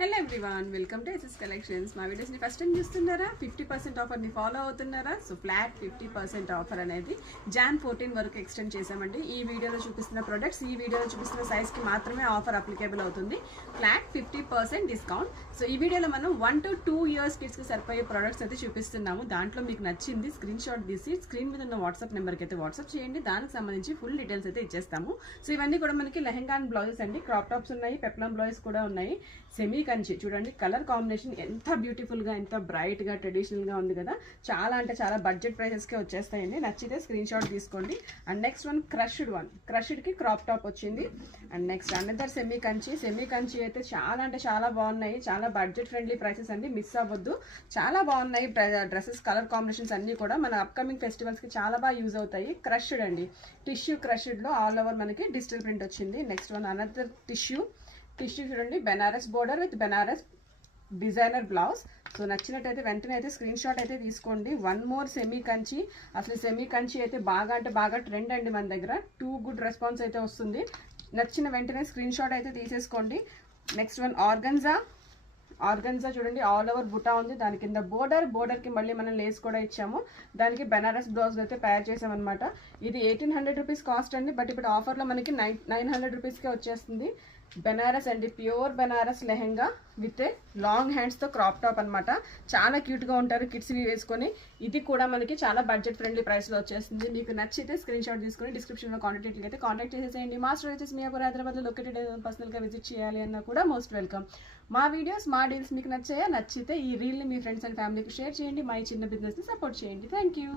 Hello everyone, welcome to SS collections. మా వీడియోస్ని first time చూస్తున్నారా? 50% ఆఫర్ని ఫాలో అవుతున్నారా? సో ఫ్లాట్ 50% ఆఫర్ అనేది Jan 14 వరకు ఎక్స్టెండ్ చేసామండి. ఈ వీడియోలో చూపిస్తున్న ప్రొడక్ట్స్, ఈ వీడియోలో చూపిస్తున్న సైజ్కి మాత్రమే ఆఫర్ అప్లికేబుల్ అవుతుంది. Flat 50% discount. సో ఈ వీడియోలో మనం 1 to 2 years కిడ్స్కి సరిపోయే ప్రొడక్ట్స్ అయితే చూపిస్తున్నాము. దాంట్లో మీకు నచ్చింది స్క్రీన్ షాట్ తీసి స్క్రీన్ మీద ఉన్న వాట్సాప్ నెంబర్కి అయితే వాట్సాప్ చేయండి. దానికి సంబంధించి ఫుల్ డీటెయిల్స్ అయితే ఇచ్చేస్తాము. సో ఇవన్నీ కూడా మనకి లెహెంగా అండ్ బ్లౌజెస్ అండి. క్రాప్ టాప్స్ ఉన్నాయి, పెప్లం బ్లౌజెస్ కూడా ఉన్నాయి. సెమీ కంచి చూడండి, కలర్ కాంబినేషన్ ఎంత బ్యూటిఫుల్గా, ఎంత బ్రైట్గా, ట్రెడిషనల్గా ఉంది కదా. చాలా అంటే చాలా బడ్జెట్ ప్రైసెస్కే వచ్చేస్తాయండి. నచ్చితే స్క్రీన్ షాట్ తీసుకోండి. అండ్ నెక్స్ట్ వన్ క్రష్డ్కి క్రాప్ టాప్ వచ్చింది. And next another semi Kanchi అయితే చాలా అంటే చాలా బాగున్నాయి. చాలా బడ్జెట్ ఫ్రెండ్లీ ప్రైసెస్ అండి, మిస్ అవ్వద్దు. చాలా బాగున్నాయి డ్రెస్సెస్, కలర్ కాంబినేషన్స్ అన్నీ కూడా మన అప్కమింగ్ ఫెస్టివల్స్కి చాలా బాగా యూజ్ అవుతాయి. క్రష్డ్ అండి, టిష్యూ క్రష్డ్లో ఆల్ ఓవర్ మనకి డిజిటల్ ప్రింట్ వచ్చింది. నెక్స్ట్ వన్ అనదర్ టిష్యూ చూడండి, Benares border with Benares designer blouse. So నచ్చినట్టయితే వెంటనే అయితే స్క్రీన్ షాట్ అయితే తీసుకోండి. One more semi Kanchi. అసలు సెమీ కంచి అయితే బాగా అంటే బాగా ట్రెండ్ అండి మన దగ్గర. గుడ్ రెస్పాన్స్ అయితే వస్తుంది. నచ్చిన వెంటనే స్క్రీన్ షాట్ అయితే తీసేసుకోండి. నెక్స్ట్ వన్ ఆర్గన్జా చూడండి, ఆల్ ఓవర్ బుటా ఉంది. దాని కింద బోర్డర్కి మళ్ళీ మనం లేస్ కూడా ఇచ్చాము. దానికి బెనారస్ బ్లౌజ్ అయితే తయారు చేసామన్నమాట. ఇది 1800 రూపీస్ కాస్ట్ అండి, బట్ ఇప్పుడు ఆఫర్లో మనకి 900 రూపీస్కే వచ్చేస్తుంది. బెనారస్ అండి, pure Banaras lehenga with long హ్యాండ్స్తో క్రాప్ టాప్ అనమాట. చాలా క్యూట్గా ఉంటారు కిడ్స్ వేసుకొని. ఇది కూడా మనకి చాలా బడ్జెట్ ఫ్రెండ్లీ ప్రైస్లో వచ్చేస్తుంది. మీకు నచ్చితే స్క్రీన్ షాట్ తీసుకొని డిస్క్రిప్షన్లో కాంటాక్ట్ అయితే కాంటాక్ట్ చేసేసేయండి. మా స్టోర్ వచ్చేసి మియాపూర్, హైదరాబాద్లో లొకేటెడ్. పర్సనల్గా విజిట్ చేయాలి అన్నా కూడా మోస్ట్ వెల్కమ్. మా వీడియోస్, మా డీల్స్ మీకు నచ్చాయా? నచ్చితే ఈ రీల్ని మీ ఫ్రెండ్స్ అండ్ ఫ్యామిలీకి షేర్ చేయండి. మా ఈ చిన్న బిజినెస్ని సపోర్ట్ చేయండి. Thank you.